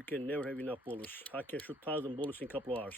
You can never have enough bolus. I can shoot 1,000 bolus in a couple of hours.